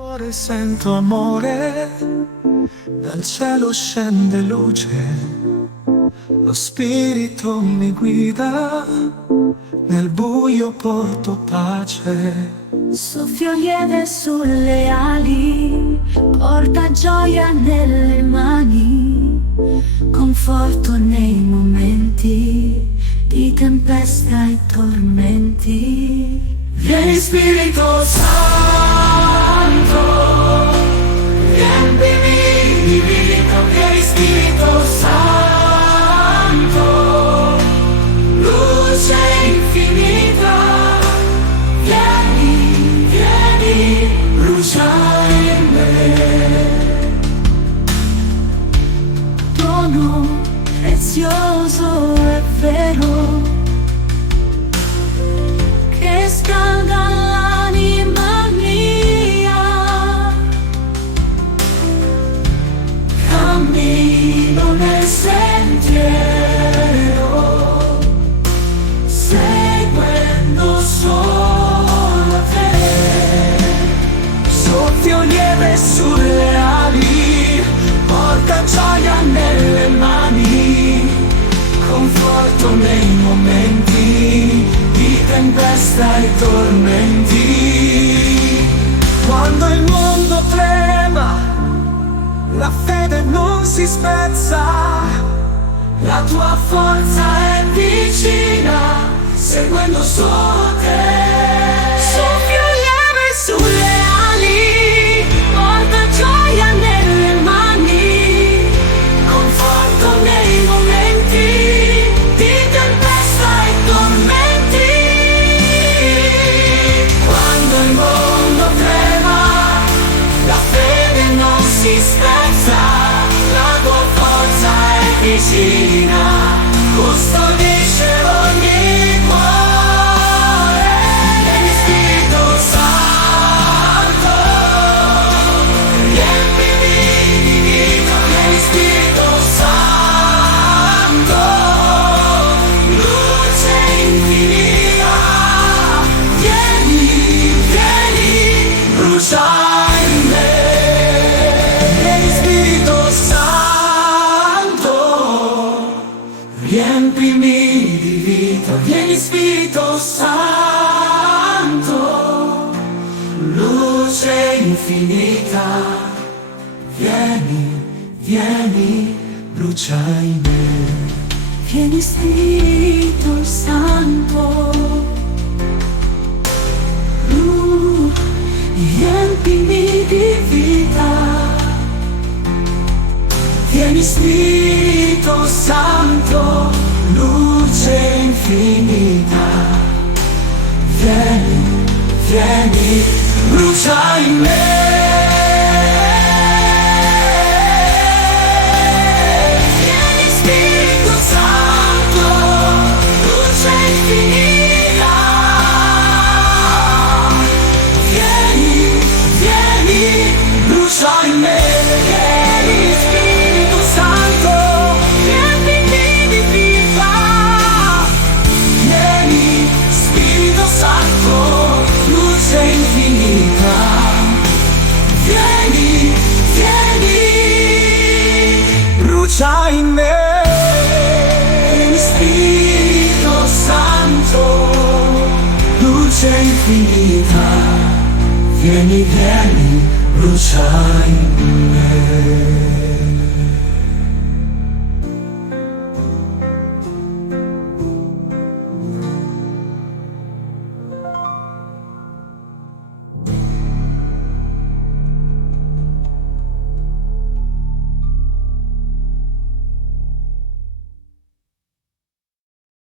Cuore sento amore, dal cielo scende luce, lo spirito mi guida, nel buio porto pace. Soffio lieve sulle ali, porta gioia nelle mani, conforto nei momenti di tempesta e tormenti. Vieni Spirito Santo, riempimi di vita. Vieni Spirito Santo, luce infinita. Vieni, vieni, brucia in me. Dono prezioso e vero, che scalda l'anima mia. Cammino nel sentiero, seguendo solo te. Soffio lieve sulle ali, porta gioia nelle mani, conforto nei momenti di tempesta e tormenti. Quando il mondo trema, la fede non si spezza, la tua forza è vicina, seguendo solo te. Soffio lieve sulle ali, porta gioia nelle mani, conforto nei momenti di tempesta e tormenti. Quando il mondo trema, la fede non si spezza, la tua forza è vicina, custodisce ogni cuore. Vieni Spirito Santo, riempimi di vita. Vieni Spirito Santo, luce infinita. Vieni, vieni, brucia in me. Vieni Spirito Santo, riempimi di vita. Vieni Spirito Santo, luce infinita. Vieni, vieni, brucia in me. Vieni Spirito Santo, riempimi di vita. Vieni Spirito Santo, luce infinita. Vieni, vieni, brucia in me. Vieni Spirito Santo, luce infinita. Vieni, vieni, brucia in me. Vieni Spirito Santo, riempimi di vita. Vieni Spirito Santo, luce infinita. Vieni, vieni, brucia in me. Vieni Spirito Santo, luce infinita. Vieni, vieni, brucia in me.